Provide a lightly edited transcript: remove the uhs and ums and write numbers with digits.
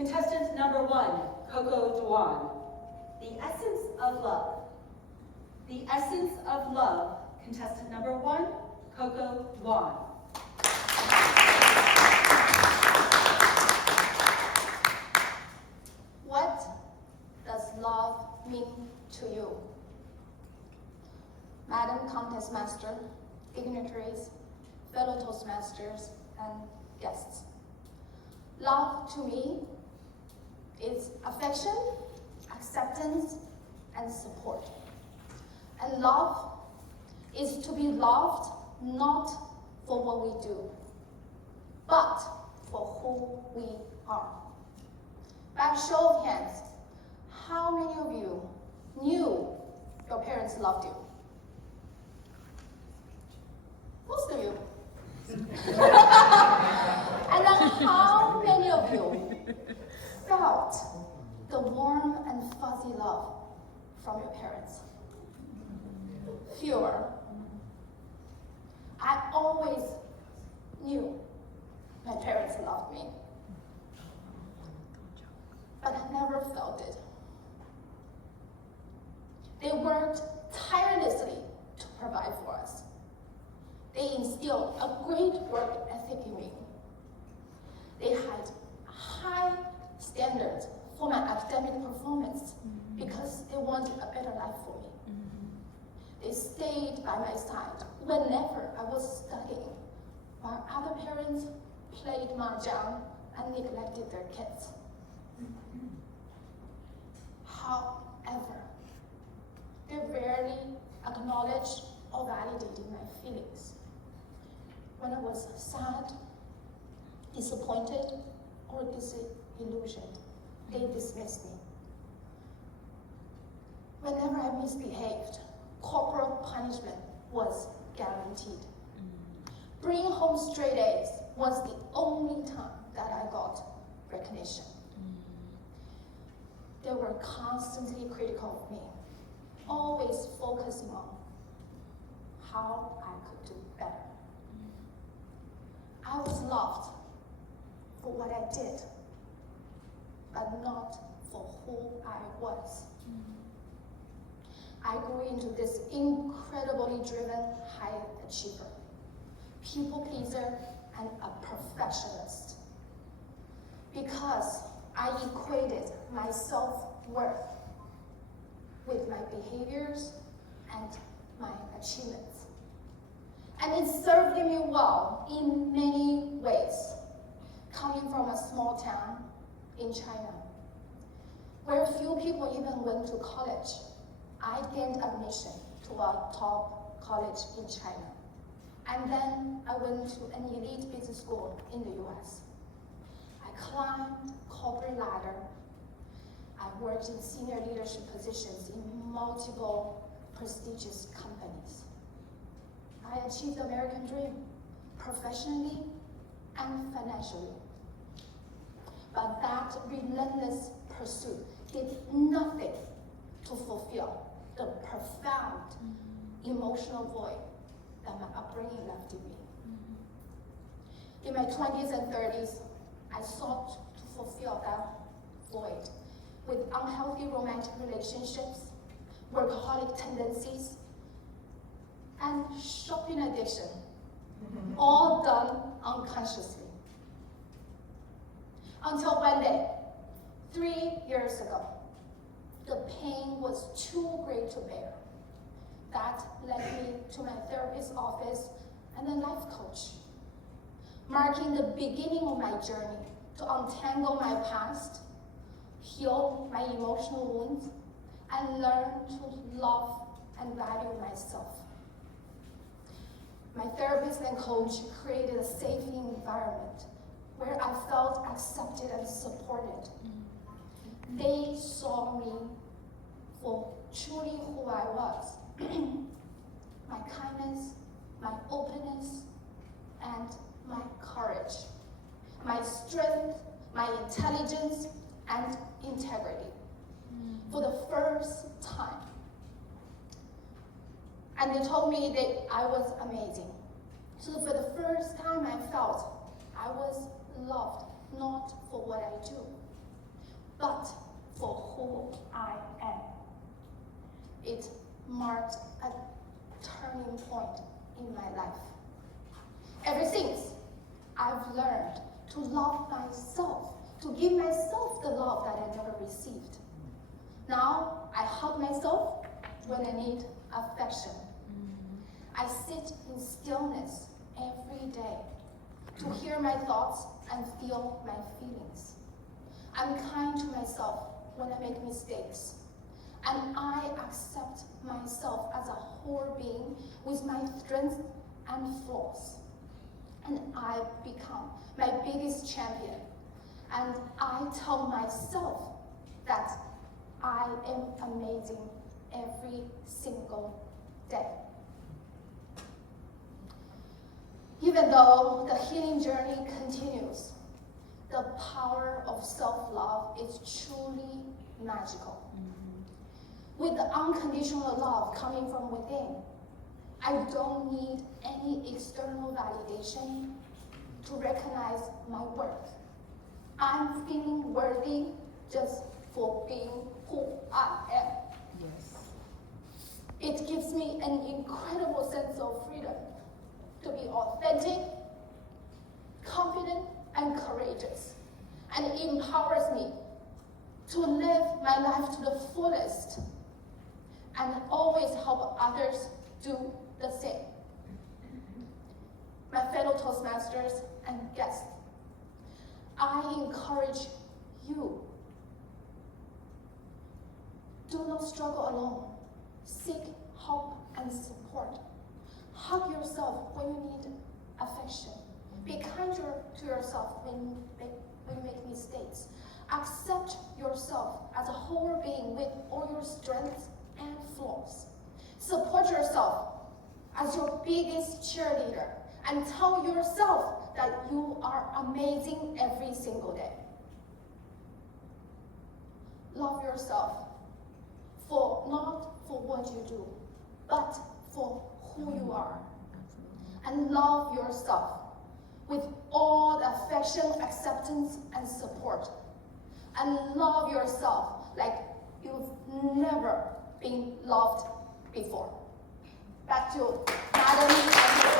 Contestant number 1, Coco Duan. The essence of love. The essence of love. Contestant number 1, Coco Duan. What does love mean to you? Madam Contest Master, dignitaries, fellow Toastmasters, and guests. Love to me is affection, acceptance, and support. And love is to be loved not for what we do, but for who we are. By show of hands, how many of you knew your parents loved you? Most of you. And then how many of you felt the warm and fuzzy love from your parents? Fewer. I always knew my parents loved me, but I never felt it. They worked tirelessly to provide for us. They instilled a great work ethic in me. They had high standards for my academic performance because they wanted a better life for me. They stayed by my side whenever I was studying, while other parents played mahjong and neglected their kids. However, they rarely acknowledged or validated my feelings. When I was sad, disappointed, or disillusioned, they dismissed me. Whenever I misbehaved, corporal punishment was guaranteed. Bringing home straight A's was the only time that I got recognition. They were constantly critical of me, always focusing on how I could do better. I was loved for what I did, but not for who I was. I grew into this incredibly driven high achiever, people pleaser, and a perfectionist. Because I equated my self-worth with my behaviors and my achievements. And it served me well in many ways. Coming from a small town in China, where few people even went to college, I gained admission to a top college in China. And then I went to an elite business school in the US. I climbed corporate ladder. I worked in senior leadership positions in multiple prestigious companies. I achieved the American dream, professionally and financially. But that relentless pursuit did nothing to fulfill the profound emotional void that my upbringing left in me. In my 20s and 30s, I sought to fulfill that void with unhealthy romantic relationships, workaholic tendencies, and shopping addiction, all done unconsciously. Until one day, 3 years ago, the pain was too great to bear. That led me to my therapist's office and a life coach, marking the beginning of my journey to untangle my past, heal my emotional wounds, and learn to love and value myself. My therapist and coach created a safe environment where I felt accepted and supported. They saw me for truly who I was. My kindness, my openness, and my courage. My strength, my intelligence, and integrity. For the first time. And they told me that I was amazing. So for the first time I felt I was loved, not for what I do, but for who I am. It marked a turning point in my life. Ever since, I've learned to love myself, to give myself the love that I never received. Now, I hug myself when I need affection. I sit in stillness every day to hear my thoughts and feel my feelings. I'm kind to myself when I make mistakes. And I accept myself as a whole being with my strengths and flaws. And I become my biggest champion. And I tell myself that I am amazing every single day. Even though the healing journey continues, the power of self-love is truly magical. With the unconditional love coming from within, I don't need any external validation to recognize my worth. I'm feeling worthy just for being who I am. Yes. It gives me an incredible sense of freedom to be authentic, confident, and courageous. And it empowers me to live my life to the fullest and always help others do the same. My fellow Toastmasters and guests, I encourage you. Do not struggle alone. Seek help and support. Hug yourself when you need affection. Be kind to yourself when you make mistakes. Accept yourself as a whole being with all your strengths and flaws. Support yourself as your biggest cheerleader and tell yourself that you are amazing every single day. Love yourself not for what you do, but for who you are. And love yourself with all the affection, acceptance, and support. And love yourself like you've never been loved before. Back to Madam.